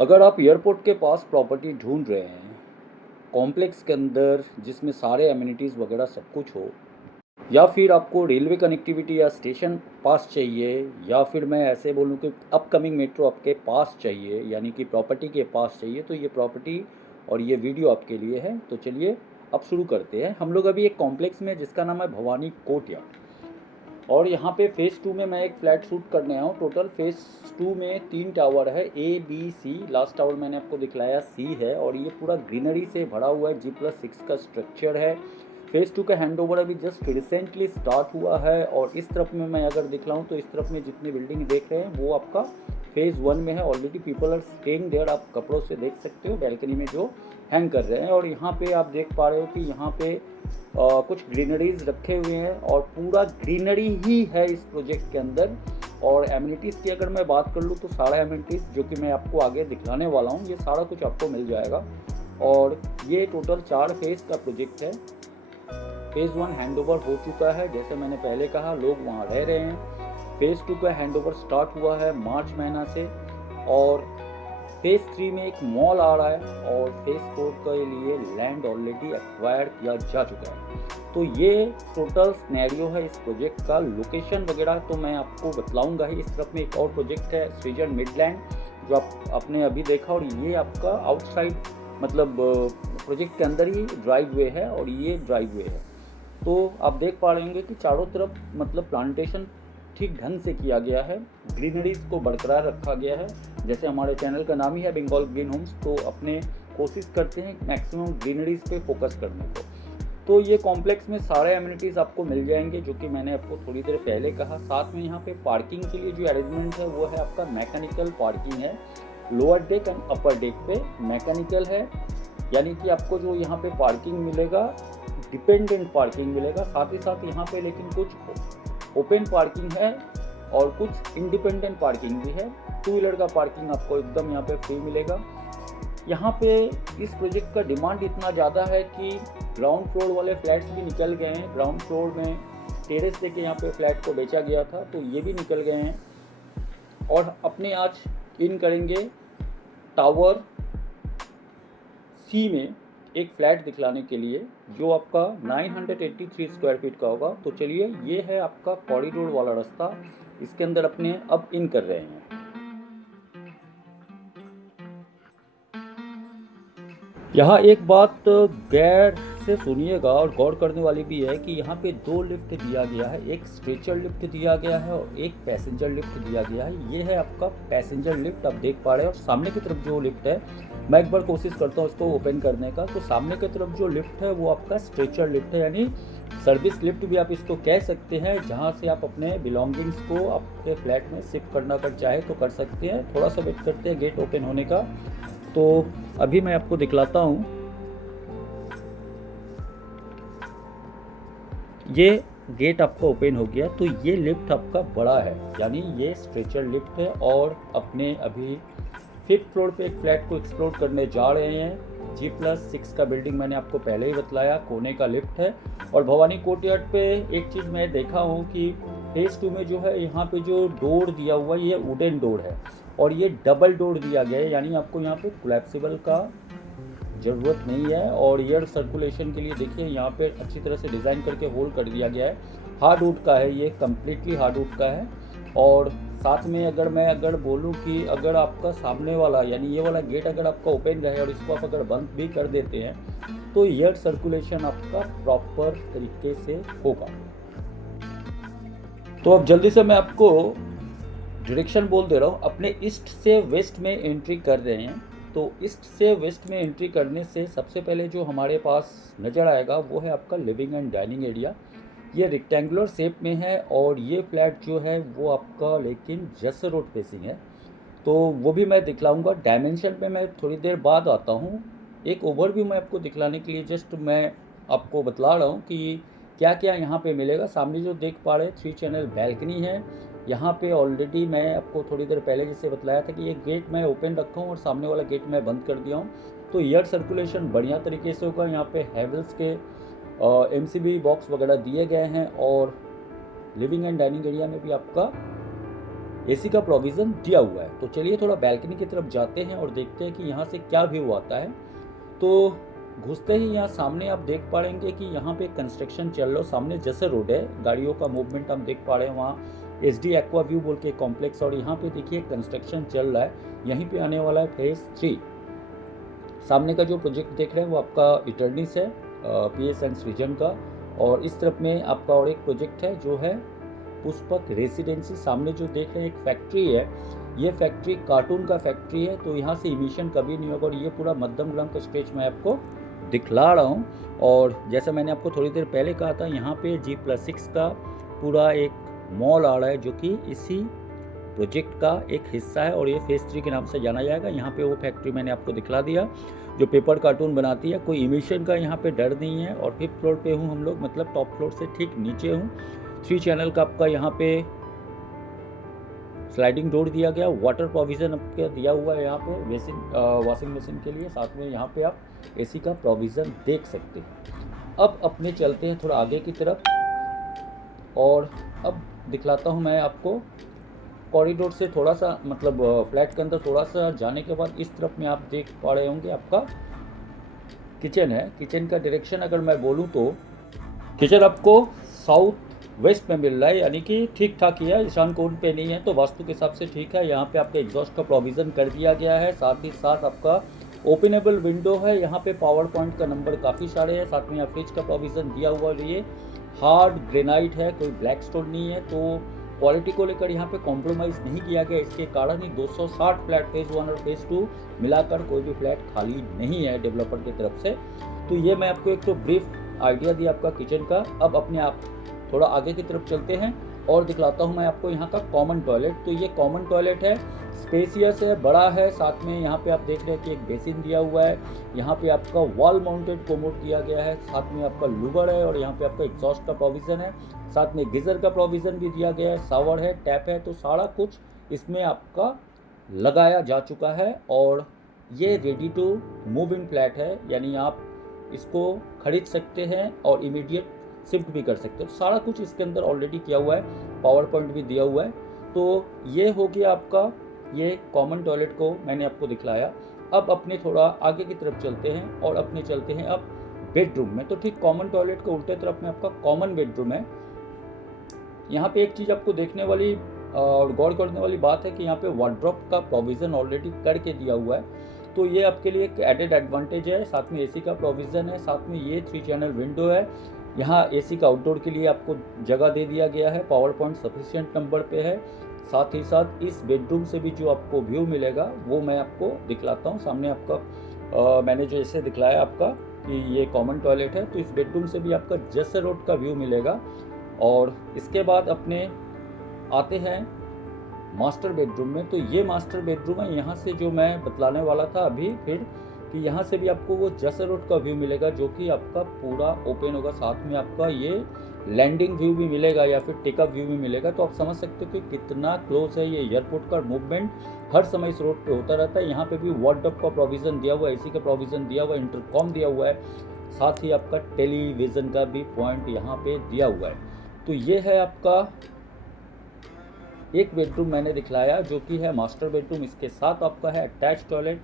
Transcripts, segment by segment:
अगर आप एयरपोर्ट के पास प्रॉपर्टी ढूंढ रहे हैं, कॉम्प्लेक्स के अंदर जिसमें सारे एमिनिटीज़ वगैरह सब कुछ हो, या फिर आपको रेलवे कनेक्टिविटी या स्टेशन पास चाहिए, या फिर मैं ऐसे बोलूँ कि अपकमिंग मेट्रो आपके पास चाहिए, यानी कि प्रॉपर्टी के पास चाहिए, तो ये प्रॉपर्टी और ये वीडियो आपके लिए है। तो चलिए अब शुरू करते हैं। हम लोग अभी एक कॉम्प्लेक्स में जिसका नाम है भवानी कोर्टयार्ड, और यहाँ पे फेज़ 2 में मैं एक फ्लैट शूट करने आया हूँ। टोटल फेज़ 2 में 3 टावर है, A B C. Last tower मैंने आपको दिखलाया सी है, और ये पूरा ग्रीनरी से भरा हुआ है। G+6 का स्ट्रक्चर है। फेज़ 2 का हैंडओवर अभी जस्ट रिसेंटली स्टार्ट हुआ है। और इस तरफ में मैं अगर दिखलाऊँ तो इस तरफ में जितनी बिल्डिंग देख रहे हैं वो आपका फेज़ 1 में है। Already people are staying there, आप कपड़ों से देख सकते हो बैल्कनी में जो हैंग कर रहे हैं। और यहाँ पे आप देख पा रहे हो कि यहाँ पे कुछ ग्रीनरीज रखे हुए हैं, और पूरा ग्रीनरी ही है इस प्रोजेक्ट के अंदर। और एमिनिटीज़ की अगर मैं बात कर लूँ तो सारा एमिनिटीज़ जो कि मैं आपको आगे दिखलाने वाला हूँ, ये सारा कुछ आपको मिल जाएगा। और ये टोटल 4 फेज़ का प्रोजेक्ट है। फेज़ 1 हैंडओवर हो चुका है, जैसे मैंने पहले कहा, लोग वहाँ रह रहे हैं। फेज़ 2 का हैंडओवर स्टार्ट हुआ है मार्च महीना से, और फेज़ 3 में एक मॉल आ रहा है, और फेज़ 4 के लिए लैंड ऑलरेडी एक्वायर किया जा चुका है। तो ये टोटल सिनेरियो है इस प्रोजेक्ट का। लोकेशन वगैरह तो मैं आपको बतलाऊंगा ही। इस तरफ में एक और प्रोजेक्ट है सृजन मिडलैंड, जो आपने अभी देखा, और ये आपका आउटसाइड मतलब प्रोजेक्ट के अंदर ही ड्राइव वे है, और ये ड्राइव वे है। तो आप देख पा रहे होंगे कि चारों तरफ मतलब प्लांटेशन ठीक ढंग से किया गया है, ग्रीनरीज को बरकरार रखा गया है। जैसे हमारे चैनल का नाम ही है बंगाल ग्रीन होम्स, तो अपने कोशिश करते हैं मैक्सिमम ग्रीनरीज पे फोकस करने को। तो ये कॉम्प्लेक्स में सारे एमिनिटीज़ आपको मिल जाएंगे, जो कि मैंने आपको थोड़ी देर पहले कहा। साथ में यहाँ पे पार्किंग के लिए जो अरेंजमेंट है वो है आपका मैकेनिकल पार्किंग है। Lower deck and upper deck पे मैकेनिकल है, यानी कि आपको जो यहाँ पे पार्किंग मिलेगा, डिपेंडेंट पार्किंग मिलेगा। साथ ही साथ यहाँ पे लेकिन कुछ ओपन पार्किंग है और कुछ इंडिपेंडेंट पार्किंग भी है। 2 व्हीलर का पार्किंग आपको एकदम यहाँ पे फ्री मिलेगा। यहाँ पे इस प्रोजेक्ट का डिमांड इतना ज़्यादा है कि ग्राउंड फ्लोर वाले फ्लैट्स भी निकल गए हैं। ग्राउंड फ्लोर में टेरेस देके यहाँ पे फ्लैट को बेचा गया था, तो ये भी निकल गए हैं। और अपने आज इन करेंगे टावर सी में एक फ्लैट दिखलाने के लिए, जो आपका 983 स्क्वायर फीट का होगा। तो चलिए, ये है आपका कॉरिडोर वाला रास्ता, इसके अंदर अपने अब इन कर रहे हैं। यहाँ एक बात गैर से सुनिएगा और गौर करने वाली भी है कि यहाँ पे 2 लिफ्ट दिया गया है। एक स्ट्रेचर लिफ्ट दिया गया है और एक पैसेंजर लिफ्ट दिया गया है। ये है आपका पैसेंजर लिफ्ट, आप देख पा रहे हैं। और सामने की तरफ जो लिफ्ट है, मैं एक बार कोशिश करता हूँ इसको ओपन करने का। तो सामने की तरफ जो लिफ्ट है वो आपका स्ट्रेचर लिफ्ट है, यानी सर्विस लिफ्ट भी आप इसको कह सकते हैं, जहाँ से आप अपने बिलोंगिंग्स को अपने फ्लैट में शिफ्ट करना अगर चाहे तो कर सकते हैं। थोड़ा सा वेट करते हैं गेट ओपन होने का। तो अभी मैं आपको दिखलाता हूँ। ये गेट आपका ओपन हो गया। तो ये लिफ्ट आपका बड़ा है, यानी ये स्ट्रेचर लिफ्ट है। और अपने अभी 5th फ्लोर पे एक फ्लैट को एक्सप्लोर करने जा रहे हैं। G+6 का बिल्डिंग मैंने आपको पहले ही बतलाया, कोने का लिफ्ट है। और भवानी कोर्टयार्ड पे एक चीज़ मैं देखा हूँ कि फेज़ 2 में जो है यहाँ पे जो डोर दिया हुआ है ये वुडन डोर है, और ये डबल डोर दिया गया है, यानी आपको यहाँ पे कोलैप्सिबल का ज़रूरत नहीं है। और एयर सर्कुलेशन के लिए देखिए यहाँ पे अच्छी तरह से डिज़ाइन करके होल्ड कर दिया गया है। हार्डवुड का है, ये कम्प्लीटली हार्डवुड का है। और साथ में अगर बोलूँ कि अगर आपका सामने वाला यानी ये वाला गेट अगर आपका ओपन रहे और इसको आप अगर बंद भी कर देते हैं, तो एयर सर्कुलेशन आपका प्रॉपर तरीके से होगा। तो अब जल्दी से मैं आपको डायरेक्शन बोल दे रहा हूँ। अपने ईस्ट से वेस्ट में एंट्री कर रहे हैं। तो ईस्ट से वेस्ट में एंट्री करने से सबसे पहले जो हमारे पास नज़र आएगा वो है आपका लिविंग एंड डाइनिंग एरिया। ये रेक्टेंगुलर शेप में है, और ये फ्लैट जो है वो आपका लेकिन जसर रोड फेसिंग है। तो वो भी मैं दिखलाऊंगा। डायमेंशन पे मैं थोड़ी देर बाद आता हूँ। एक ओवरव्यू मैं आपको दिखलाने के लिए जस्ट मैं आपको बतला रहा हूँ कि क्या क्या यहाँ पे मिलेगा। सामने जो देख पा रहे हैं 3 चैनल बैल्कनी है। यहाँ पे ऑलरेडी मैं आपको थोड़ी देर पहले जैसे बतलाया था कि ये गेट मैं ओपन रखा हूँ और सामने वाला गेट मैं बंद कर दिया हूँ। तो एयर सर्कुलेशन बढ़िया तरीके से होगा। यहाँ पे हैवेल्स के MCB बॉक्स वगैरह दिए गए हैं। और लिविंग एंड डाइनिंग एरिया में भी आपका एसी का प्रोविज़न दिया हुआ है। तो चलिए थोड़ा बैल्कनी की तरफ जाते हैं और देखते हैं कि यहाँ से क्या व्यू आता है। तो घुसते ही यहाँ सामने आप देख पाएंगे कि यहाँ पे कंस्ट्रक्शन चल रहा है। सामने जैसे रोड है, गाड़ियों का मूवमेंट हम देख पा रहे हैं। वहाँ SD एक्वा व्यू बोल के कॉम्प्लेक्स, और यहाँ पे देखिए कंस्ट्रक्शन चल रहा है। यहीं पे आने वाला है फेज़ 3। सामने का जो प्रोजेक्ट देख रहे हैं वो आपका इटर्निस है, PS एंड सृजन का। और इस तरफ में आपका और एक प्रोजेक्ट है जो है पुष्पक रेसिडेंसी। सामने जो देख रहे हैं एक फैक्ट्री है, ये फैक्ट्री कार्टून का फैक्ट्री है, तो यहाँ से इमिशन कभी नहीं होगा। और ये पूरा मध्यम ग्राम का स्ट्रेच मैं आपको दिखला रहा हूँ। और जैसे मैंने आपको थोड़ी देर पहले कहा था, यहाँ पे G+6 का पूरा एक मॉल आ रहा है जो कि इसी प्रोजेक्ट का एक हिस्सा है, और ये फेज़ 3 के नाम से जाना जाएगा। यहाँ पे वो फैक्ट्री मैंने आपको दिखला दिया जो पेपर कार्टून बनाती है। कोई इमिशन का यहाँ पे डर नहीं है। और 5th फ्लोर पे हूँ हम लोग, मतलब टॉप फ्लोर से ठीक नीचे हूँ। 3 चैनल का आपका यहाँ पे स्लाइडिंग डोर दिया गया, वाटर प्रोविज़न आपका दिया हुआ है यहाँ पे बेसिन, वॉशिंग मशीन के लिए। साथ में यहाँ पे आप एसी का प्रोविज़न देख सकते हैं। अब अपने चलते हैं थोड़ा आगे की तरफ, और अब दिखलाता हूँ मैं आपको कॉरिडोर से थोड़ा सा, मतलब फ्लैट के अंदर थोड़ा सा जाने के बाद इस तरफ में आप देख पा रहे होंगे आपका किचन है। किचन का डायरेक्शन अगर मैं बोलूँ तो किचन आपको साउथ वेस्ट में मिल रहा है, यानी कि ठीक ठाक ही है, ईशान कोण पे नहीं है, तो वास्तु के हिसाब से ठीक है। यहाँ पे आपके एग्जॉस्ट का प्रोविज़न कर दिया गया है। साथ ही साथ आपका ओपनेबल विंडो है। यहाँ पे पावर पॉइंट का नंबर काफ़ी सारे हैं। साथ में यहाँ फ्रिज का प्रोविज़न दिया हुआ है। ये हार्ड ग्रेनाइट है, कोई ब्लैक स्टोन नहीं है, तो क्वालिटी को लेकर यहाँ पे कॉम्प्रोमाइज़ नहीं किया गया। इसके कारण ही 260 फ्लैट फेज़ 1 और फेज़ 2 मिलाकर कोई भी फ्लैट खाली नहीं है डेवलपर की तरफ से। तो ये मैं आपको एक तो ब्रीफ आइडिया दिया आपका किचन का। अब अपने आप थोड़ा आगे की तरफ चलते हैं और दिखलाता हूँ मैं आपको यहाँ का कॉमन टॉयलेट। तो ये कॉमन टॉयलेट है, स्पेसियस है, बड़ा है। साथ में यहाँ पे आप देख रहे हैं कि एक बेसिन दिया हुआ है। यहाँ पे आपका वॉल माउंटेड कोमोड दिया गया है। साथ में आपका लूवर है, और यहाँ पे आपका एग्जॉस्ट का प्रोविज़न है। साथ में गीज़र का प्रोविज़न भी दिया गया है, शावर है, टैप है। तो सारा कुछ इसमें आपका लगाया जा चुका है। और ये ready to move in flat है, यानी आप इसको खरीद सकते हैं और इमीडिएट शिफ्ट भी कर सकते हो। सारा कुछ इसके अंदर ऑलरेडी किया हुआ है, पावर पॉइंट भी दिया हुआ है। तो ये हो गया आपका, ये कॉमन टॉयलेट को मैंने आपको दिखलाया। अब अपने थोड़ा आगे की तरफ चलते हैं और अपने चलते हैं अब बेडरूम में। तो ठीक कॉमन टॉयलेट के उल्टे तरफ में आपका कॉमन बेडरूम है। यहाँ पे एक चीज़ आपको देखने वाली और गौर करने वाली बात है कि यहाँ पे वार्डरोब का प्रोविज़न ऑलरेडी करके दिया हुआ है, तो ये आपके लिए एक एडेड एडवांटेज है। साथ में एसी का प्रोविज़न है। साथ में ये 3 चैनल विंडो है। यहाँ एसी का आउटडोर के लिए आपको जगह दे दिया गया है। पावर पॉइंट सफिशिएंट नंबर पे है। साथ ही साथ इस बेडरूम से भी जो आपको व्यू मिलेगा वो मैं आपको दिखलाता हूँ। सामने आपका मैंने जो ऐसे दिखलाया आपका कि ये कॉमन टॉयलेट है, तो इस बेडरूम से भी आपका जैसे रोड का व्यू मिलेगा। और इसके बाद अपने आते हैं मास्टर बेडरूम में। तो ये मास्टर बेडरूम है। यहाँ से जो मैं बतलाने वाला था अभी फिर कि यहाँ से भी आपको वो जैसे रोड का व्यू मिलेगा, जो कि आपका पूरा ओपन होगा। साथ में आपका ये लैंडिंग व्यू भी मिलेगा या फिर टेकअप व्यू भी मिलेगा। तो आप समझ सकते हो कि कितना क्लोज है ये एयरपोर्ट का। मूवमेंट हर समय इस रोड पे होता रहता है। यहाँ पे भी वार्डरोब का प्रोविज़न दिया हुआ है, एसी का प्रोविज़न दिया हुआ है, इंटरकॉम दिया हुआ है। साथ ही आपका टेलीविज़न का भी पॉइंट यहाँ पे दिया हुआ है। तो ये है आपका एक बेडरूम मैंने दिखलाया जो कि है मास्टर बेडरूम। इसके साथ आपका है attach toilet,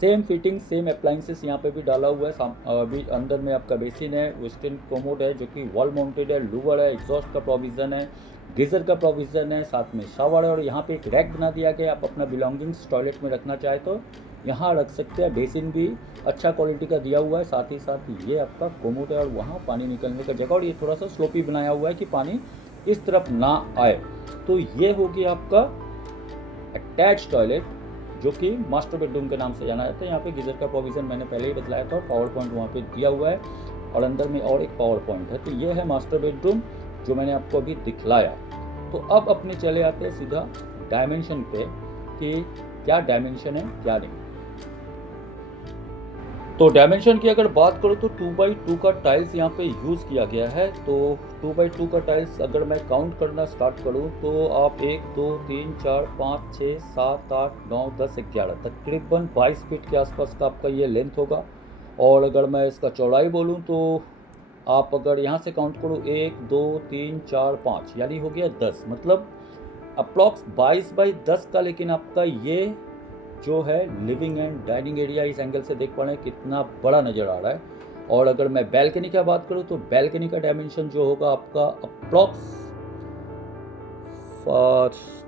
same fitting same appliances यहाँ पे भी डाला हुआ है। अभी अंदर में आपका बेसिन है, वेस्टर्न कोमोड है जो कि वॉल माउंटेड है, लूवर है, एग्जॉस्ट का प्रोविज़न है, गीज़र का प्रोविज़न है, साथ में शावर है। और यहाँ पे एक रैक बना दिया गया, आप अपना बिलोंगिंग्स टॉयलेट में रखना चाहे तो यहाँ रख सकते हैं। बेसिन भी अच्छा क्वालिटी का दिया हुआ है। साथ ही साथ ये आपका कोमोड है और वहाँ पानी निकलने का जगह, और ये थोड़ा सा स्लोपी बनाया हुआ है कि पानी इस तरफ ना आए। तो ये होगी आपका अटैच टॉयलेट जो कि मास्टर बेडरूम के नाम से जाना जाता है। यहाँ पे गीज़र का प्रोविज़न मैंने पहले ही बतलाया था, पावर पॉइंट वहाँ पे दिया हुआ है और अंदर में और एक पावर पॉइंट है। तो ये है मास्टर बेडरूम जो मैंने आपको अभी दिखलाया। तो अब अपने चले आते हैं सीधा डायमेंशन पे कि क्या डायमेंशन है क्या नहीं। तो डायमेंशन की अगर बात करूँ तो 2x2 का टाइल्स यहाँ पे यूज़ किया गया है। तो 2x2 का टाइल्स अगर मैं काउंट करना स्टार्ट करूँ तो आप 1 2 3 4 5 6 7 8 9 10 11 तकरीबन 22 फीट के आसपास का आपका ये लेंथ होगा। और अगर मैं इसका चौड़ाई बोलूँ तो आप अगर यहाँ से काउंट करो 1 2 3 4 5 यानी हो गया 10, मतलब अप्रॉक्स 22x10 का, लेकिन आपका ये जो है लिविंग एंड डाइनिंग एरिया इस एंगल से देख पा रहे हैं कितना बड़ा नज़र आ रहा है। और अगर मैं बैल्कनी का बात करूँ तो बैल्कनी का डायमेंशन जो होगा आपका अप्रॉक्स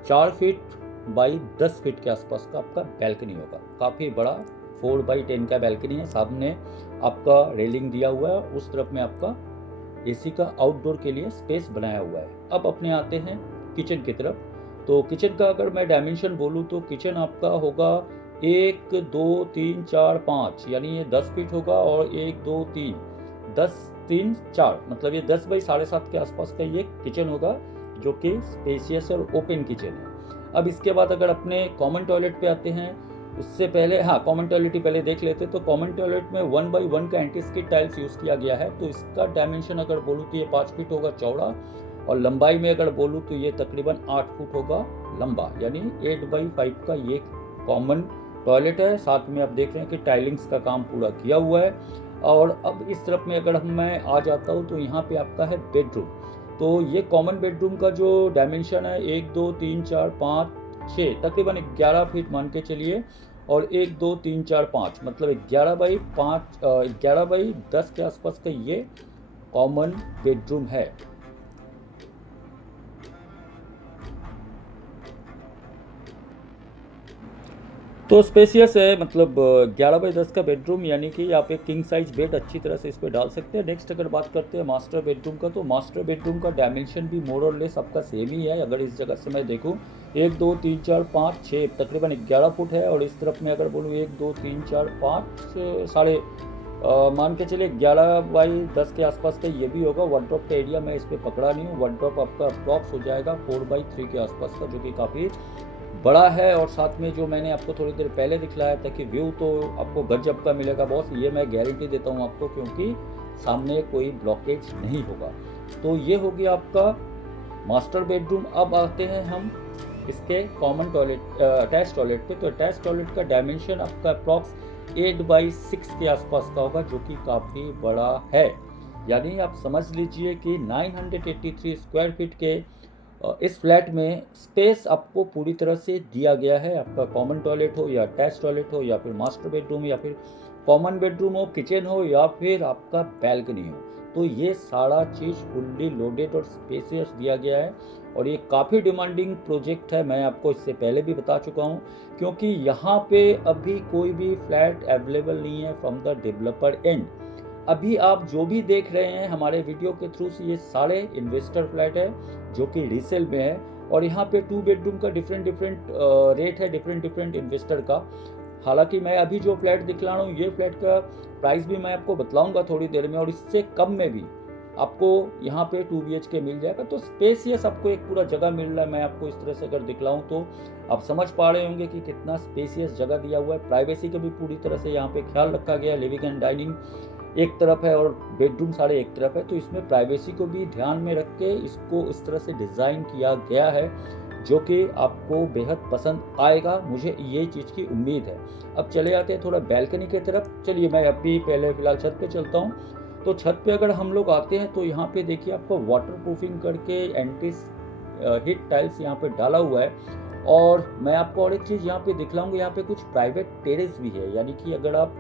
4 फीट बाई 10 फीट के आसपास का आपका बैल्कनी होगा। काफ़ी बड़ा 4x10 का बैल्कनी है। सामने आपका रेलिंग दिया हुआ है, उस तरफ में आपका एसी का आउटडोर के लिए स्पेस बनाया हुआ है। अब अपने आते हैं किचन की तरफ। तो किचन का अगर मैं डायमेंशन बोलूँ तो किचन आपका होगा 1 2 3 4 5, यानी ये 10 फीट होगा, और 1 2 3 10 3 4, मतलब ये 10 बाई 7.5 के आसपास का ये किचन होगा, जो कि स्पेशियस और ओपन किचन है। अब इसके बाद अगर अपने कॉमन टॉयलेट पे आते हैं, उससे पहले कॉमन टॉयलेट ही पहले देख लेते। तो कॉमन टॉयलेट में 1x1 का एंटी स्किड टाइल्स यूज़ किया गया है। तो इसका डायमेंशन अगर बोलूँ तो ये 5 फीट होगा चौड़ा, और लंबाई में अगर बोलूँ तो ये तकरीबन 8 फुट होगा लंबा, यानी 8x5 का ये कॉमन टॉयलेट है। साथ में आप देख रहे हैं कि टाइलिंग्स का काम पूरा किया हुआ है। और अब इस तरफ में अगर मैं आ जाता हूँ तो यहाँ पे आपका है बेडरूम। तो ये कॉमन बेडरूम का जो डायमेंशन है 1 2 3 4 5 6, तकरीबन 11 फीट मान के चलिए, और 1 2 3 4 5 मतलब 11x10 के आसपास का ये कॉमन बेडरूम है। तो स्पेसियस है, मतलब 11x10 का बेडरूम, यानी कि आप एक किंग साइज बेड अच्छी तरह से इस पर डाल सकते हैं। नेक्स्ट अगर बात करते हैं मास्टर बेडरूम का, तो मास्टर बेडरूम का डायमेंशन भी मोर और लेस आपका सेम ही है। अगर इस जगह से मैं देखूं 1 2 3 4 5 6, तकरीबन 11 फुट है। और इस तरफ में अगर बोलूँ 1 2 3 4 5 साढ़े मान के चलिए 11x10 के आसपास का ये भी होगा। वन टॉप का एरिया मैं इस पर पकड़ा नहीं हूँ। वन टॉप आपका अप्रॉक्स हो जाएगा 4x3 के आसपास का, जो कि काफ़ी बड़ा है। और साथ में जो मैंने आपको थोड़ी देर पहले दिखलाया था कि व्यू तो आपको गजब का मिलेगा बॉस, ये मैं गारंटी देता हूँ आपको, क्योंकि सामने कोई ब्लॉकेज नहीं होगा। तो ये हो गया आपका मास्टर बेडरूम। अब आते हैं हम इसके कॉमन टॉयलेट अटैच टॉयलेट पे। तो अटैच टॉयलेट का डायमेंशन आपका अप्रॉक्स 8x6 के आसपास का होगा, जो कि काफ़ी बड़ा है। यानी आप समझ लीजिए कि 983 स्क्वायर फीट के इस फ्लैट में स्पेस आपको पूरी तरह से दिया गया है। आपका कॉमन टॉयलेट हो या अटैच टॉयलेट हो या फिर मास्टर बेडरूम या फिर कॉमन बेडरूम हो, किचन हो या फिर आपका बैल्कनी हो, तो ये सारा चीज़ फुल्ली लोडेड और स्पेसियस दिया गया है। और ये काफ़ी डिमांडिंग प्रोजेक्ट है, मैं आपको इससे पहले भी बता चुका हूँ, क्योंकि यहाँ पे अभी कोई भी फ्लैट अवेलेबल नहीं है फ्रॉम द डेवलपर एंड। अभी आप जो भी देख रहे हैं हमारे वीडियो के थ्रू से, ये सारे इन्वेस्टर फ्लैट है जो कि रीसेल में है। और यहाँ पे 2 बेडरूम का डिफरेंट रेट है, डिफरेंट इन्वेस्टर का। हालांकि मैं अभी जो फ्लैट दिखला रहा हूँ, ये फ्लैट का प्राइस भी मैं आपको बतलाऊंगा थोड़ी देर में, और इससे कम में भी आपको यहाँ पे 2 BHK मिल जाएगा। तो स्पेसियस आपको एक पूरा जगह मिल रहा है। मैं आपको इस तरह से अगर दिखलाऊं तो आप समझ पा रहे होंगे कि कितना स्पेसियस जगह दिया हुआ है। प्राइवेसी का भी पूरी तरह से यहाँ पे ख्याल रखा गया है। लिविंग एंड डाइनिंग एक तरफ है और बेडरूम सारे एक तरफ है, तो इसमें प्राइवेसी को भी ध्यान में रख के इसको इस तरह से डिज़ाइन किया गया है, जो कि आपको बेहद पसंद आएगा, मुझे ये चीज़ की उम्मीद है। अब चले आते हैं थोड़ा बैल्कनी की तरफ। चलिए मैं अभी पहले फ़िलहाल छत पे चलता हूँ। तो छत पे अगर हम लोग आते हैं तो यहाँ पे देखिए आपको वाटर प्रूफिंग करके एंटी हिट टाइल्स यहाँ पे डाला हुआ है। और मैं आपको और एक चीज़ यहाँ पे दिखलाऊंगा, यहाँ पे कुछ प्राइवेट टेरेस भी है। यानी कि अगर आप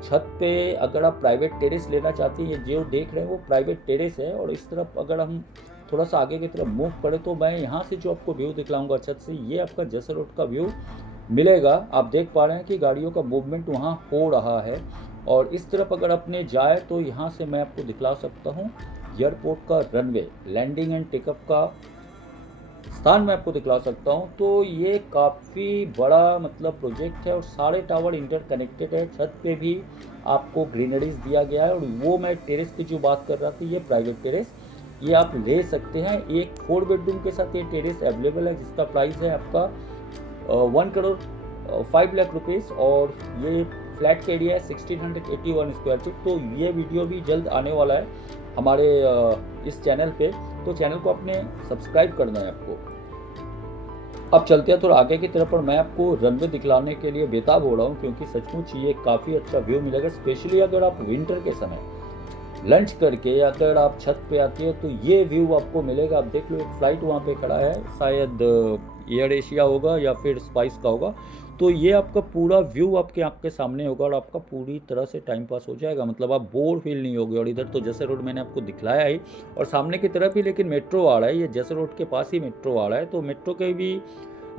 छत पे अगर आप प्राइवेट टेरेस लेना चाहते हैं, ये जो देख रहे हैं वो प्राइवेट टेरेस है। और इस तरफ अगर हम थोड़ा सा आगे की तरफ मूव करें तो मैं यहाँ से जो आपको व्यू दिखलाऊंगा छत से, ये आपका जसर रोड का व्यू मिलेगा। आप देख पा रहे हैं कि गाड़ियों का मूवमेंट वहाँ हो रहा है। और इस तरफ अगर अपने जाए तो यहाँ से मैं आपको दिखला सकता हूँ एयरपोर्ट का रनवे, लैंडिंग एंड टेकअप का स्थान मैं आपको दिखला सकता हूँ। तो ये काफ़ी बड़ा मतलब प्रोजेक्ट है और सारे टावर इंटरकनेक्टेड है। छत पे भी आपको ग्रीनरीज दिया गया है। और वो मैं टेरेस की जो बात कर रहा था, ये प्राइवेट टेरेस, ये आप ले सकते हैं। एक 4 बेडरूम के साथ ये टेरेस अवेलेबल है, जिसका प्राइस है आपका 1 करोड़ 5 लाख रुपीज़। और ये फ्लैट का एरिया है 1681 स्क्वायर फीट। तो ये वीडियो भी जल्द आने वाला है हमारे इस चैनल पे, तो चैनल को आपने सब्सक्राइब करना है आपको। अब चलते हैं थोड़ा आगे की तरफ, और मैं आपको रनवे दिखलाने के लिए बेताब हो रहा हूँ, क्योंकि सचमुच ये काफ़ी अच्छा व्यू मिलेगा, स्पेशली अगर आप विंटर के समय लंच करके अगर आप छत पे आती है तो ये व्यू आपको मिलेगा। आप देख लो, एक फ़्लाइट वहाँ पे खड़ा है, शायद एयर एशिया होगा या फिर स्पाइस का होगा। तो ये आपका पूरा व्यू आपके आँख के सामने होगा और आपका पूरी तरह से टाइम पास हो जाएगा, मतलब आप बोर फील नहीं होगे। और इधर तो जैसे रोड मैंने आपको दिखलाया ही, और सामने की तरफ ही लेकिन मेट्रो आ रहा है, ये जैसे रोड के पास ही मेट्रो आ रहा है। तो मेट्रो के भी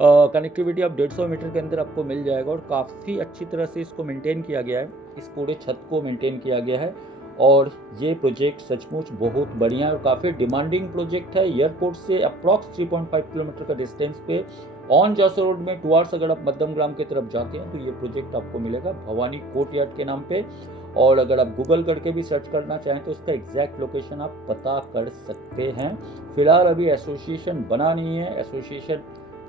कनेक्टिविटी आप 150 मीटर के अंदर आपको मिल जाएगा, और काफ़ी अच्छी तरह से इसको मेंटेन किया गया है, इस पूरे छत को मेंटेन किया गया है। और ये प्रोजेक्ट सचमुच बहुत बढ़िया है और काफ़ी डिमांडिंग प्रोजेक्ट है। एयरपोर्ट से अप्रॉक्स 3.5 किलोमीटर का डिस्टेंस पे ऑन जॉसर रोड में टुवार्ड्स अगर आप मध्यमग्राम की तरफ जाते हैं तो ये प्रोजेक्ट आपको मिलेगा भवानी कोर्टयार्ड के नाम पे। और अगर आप गूगल करके भी सर्च करना चाहें तो उसका एग्जैक्ट लोकेशन आप पता कर सकते हैं। फिलहाल अभी एसोसिएशन बना नहीं है, एसोसिएशन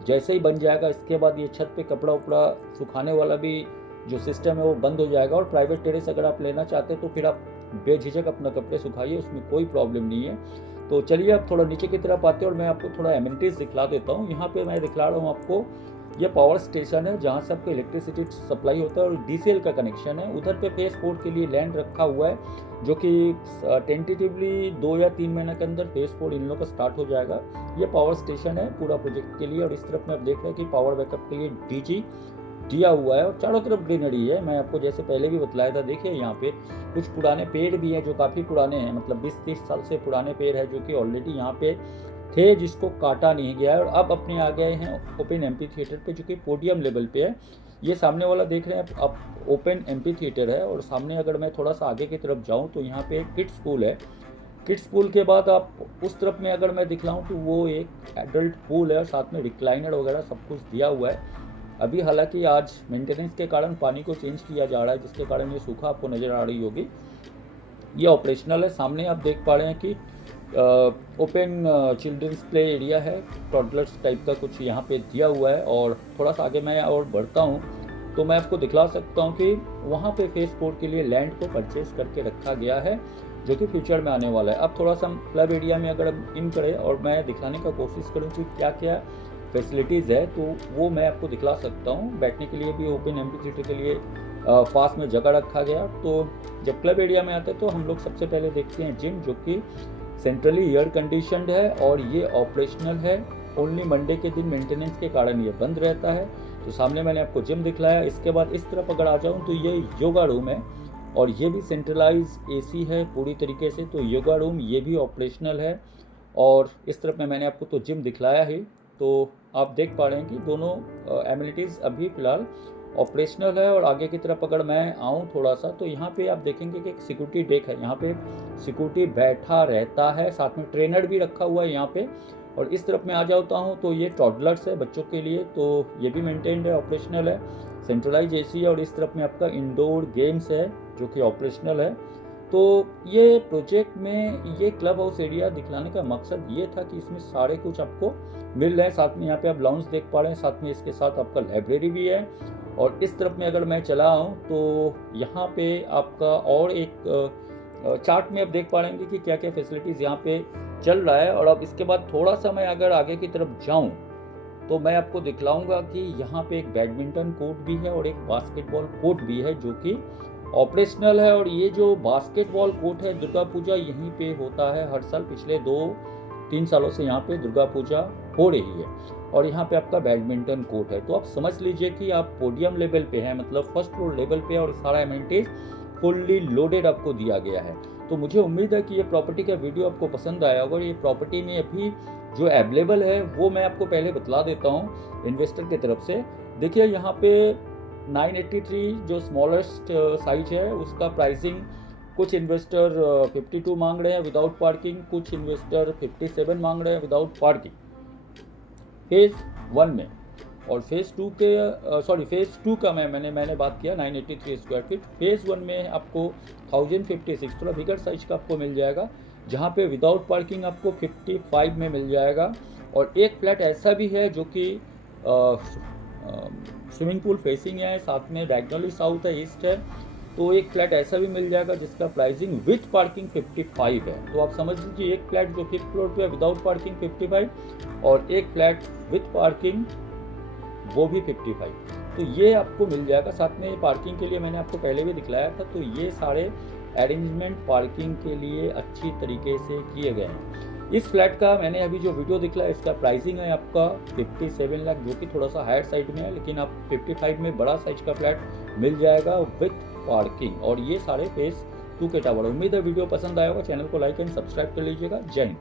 जैसे ही बन जाएगा इसके बाद ये छत पे कपड़ा उपड़ा सुखाने वाला भी जो सिस्टम है वो बंद हो जाएगा। और प्राइवेट टेरेस अगर आप लेना चाहते हैं तो फिर आप बेझिझक अपना कपड़े सुखाइए, उसमें कोई प्रॉब्लम नहीं है। तो चलिए अब थोड़ा नीचे की तरफ आते हैं और मैं आपको थोड़ा एमिनिटीज़ दिखला देता हूँ। यहाँ पे मैं दिखला रहा हूँ आपको, ये पावर स्टेशन है जहाँ से आपको इलेक्ट्रिसिटी सप्लाई होता है और डीसीएल का कनेक्शन है। उधर पे फेस 4 के लिए लैंड रखा हुआ है, जो कि टेंटेटिवली 2 या 3 महीने के अंदर फेस 4 इन लोगों का स्टार्ट हो जाएगा। ये पावर स्टेशन है पूरा प्रोजेक्ट के लिए। और इस तरफ में आप देख रहे हैं कि पावर बैकअप के लिए डीजी दिया हुआ है और चारों तरफ ग्रीनरी है। मैं आपको जैसे पहले भी बतलाया था, देखिए यहाँ पे कुछ पुराने पेड़ भी हैं जो काफ़ी पुराने हैं, मतलब 20-30 साल से पुराने पेड़ है जो कि ऑलरेडी यहाँ पे थे, जिसको काटा नहीं गया है और अब अपने आ गए हैं ओपन एम्पी थिएटर पे, जो कि पोडियम लेवल पे है। ये सामने वाला देख रहे हैं आप ओपन एम्पी थिएटर है। और सामने अगर मैं थोड़ा सा आगे की तरफ जाऊँ तो यहाँ पे एक किड्स पूल है। किड्स पूल के बाद आप उस तरफ में अगर मैं दिखलाऊँ तो वो एक एडल्ट पूल है और साथ में रिक्लाइनर वगैरह सब कुछ दिया हुआ है। अभी हालांकि आज मेंटेनेंस के कारण पानी को चेंज किया जा रहा है, जिसके कारण ये सूखा आपको नज़र आ रही होगी। ये ऑपरेशनल है। सामने आप देख पा रहे हैं कि ओपन चिल्ड्रंस प्ले एरिया है, टॉडलर्स टाइप का कुछ यहाँ पे दिया हुआ है। और थोड़ा सा आगे मैं और बढ़ता हूँ तो मैं आपको दिखला सकता हूँ कि वहाँ पे फेस 4 के लिए लैंड को परचेज करके रखा गया है, जो कि फ्यूचर में आने वाला है। अब थोड़ा सा क्लब एरिया में अगर हम इन करें और मैं दिखलाने का कोशिश करूँ कि क्या क्या फैसिलिटीज़ है तो वो मैं आपको दिखला सकता हूँ। बैठने के लिए भी ओपन एम्पीथिएटर के लिए पास में जगह रखा गया। तो जब क्लब एरिया में आते हैं तो हम लोग सबसे पहले देखते हैं जिम, जो कि सेंट्रली एयर कंडीशनड है और ये ऑपरेशनल है। ओनली मंडे के दिन मेंटेनेंस के कारण ये बंद रहता है। तो सामने मैंने आपको जिम दिखलाया। इसके बाद इस तरफ अगर आ जाऊँ तो ये योगा रूम है और ये भी सेंट्रलाइज एसी है पूरी तरीके से। तो योगा रूम ये भी ऑपरेशनल है। और इस तरफ में मैंने आपको तो जिम दिखलाया ही, तो आप देख पा रहे हैं कि दोनों एमिनिटीज़ अभी फ़िलहाल ऑपरेशनल है। और आगे की तरफ अगर मैं आऊँ थोड़ा सा तो यहाँ पे आप देखेंगे कि एक सिक्योरिटी डेक है, यहाँ पे सिक्योरिटी बैठा रहता है, साथ में ट्रेनर भी रखा हुआ है यहाँ पे। और इस तरफ मैं आ जाता हूँ तो ये टॉडलर्स है बच्चों के लिए, तो ये भी मेंटेन्ड है, ऑपरेशनल है, सेंट्रलाइज एसी है। और इस तरफ में आपका इंडोर गेम्स है जो कि ऑपरेशनल है। तो ये प्रोजेक्ट में ये क्लब हाउस एरिया दिखलाने का मकसद ये था कि इसमें सारे कुछ आपको मिल रहे हैं। साथ में यहाँ पे आप लाउंज देख पा रहे हैं, साथ में इसके साथ आपका लाइब्रेरी भी है। और इस तरफ में अगर मैं चला आऊँ तो यहाँ पे आपका और एक चार्ट में आप देख पा रहे हैं कि क्या क्या फैसिलिटीज़ यहाँ पे चल रहा है। और अब इसके बाद थोड़ा सा मैं अगर आगे की तरफ जाऊँ तो मैं आपको दिखलाऊंगा कि यहाँ पे एक बैडमिंटन कोर्ट भी है और एक बास्केटबॉल कोर्ट भी है जो कि ऑपरेशनल है। और ये जो बास्केटबॉल कोर्ट है, दुर्गा पूजा यहीं पे होता है हर साल, पिछले 2-3 सालों से यहाँ पे दुर्गा पूजा हो रही है। और यहाँ पे आपका बैडमिंटन कोर्ट है। तो आप समझ लीजिए कि आप पोडियम लेवल पे हैं, मतलब फर्स्ट फ्लोर लेवल पे, और सारा एमिनिटीज फुल्ली लोडेड आपको दिया गया है। तो मुझे उम्मीद है कि ये प्रॉपर्टी का वीडियो आपको पसंद आया होगा। ये प्रॉपर्टी में अभी जो अवेलेबल है वो मैं आपको पहले बतला देता हूँ इन्वेस्टर की तरफ से। देखिए यहाँ पे 983 जो स्मॉलेस्ट साइज है उसका प्राइसिंग कुछ इन्वेस्टर 52 मांग रहे हैं विदाउट पार्किंग, कुछ इन्वेस्टर 57 मांग रहे हैं विदाउट पार्किंग फेज़ 1 में। और फेज़ 2 का मैंने बात किया 983 स्क्वायर फीट। फेज़ 1 में आपको 1056 थोड़ा बिगर साइज का आपको मिल जाएगा, जहाँ पे विदाउट पार्किंग आपको 55 में मिल जाएगा। और एक फ्लैट ऐसा भी है जो कि स्विमिंग पूल फेसिंग है, साथ में डायगोनली साउथ है, ईस्ट है। तो एक फ्लैट ऐसा भी मिल जाएगा जिसका प्राइसिंग विथ पार्किंग 55 है। तो आप समझ लीजिए एक फ्लैट जो 5th फ्लोर पे है विदाउट पार्किंग 55 और एक फ्लैट विथ पार्किंग वो भी 55। तो ये आपको मिल जाएगा। साथ में पार्किंग के लिए मैंने आपको पहले भी दिखलाया था, तो ये सारे अरेंजमेंट पार्किंग के लिए अच्छी तरीके से किए गए हैं। इस फ्लैट का मैंने अभी जो वीडियो दिखलाया, इसका प्राइसिंग है आपका 57 लाख, जो कि थोड़ा सा हायर साइड में है, लेकिन आप 55 में बड़ा साइज का फ्लैट मिल जाएगा विथ पार्किंग। और ये सारे फेज 2 के टावर। उम्मीद है वीडियो पसंद आया होगा। चैनल को लाइक एंड सब्सक्राइब कर लीजिएगा। जय हिंद।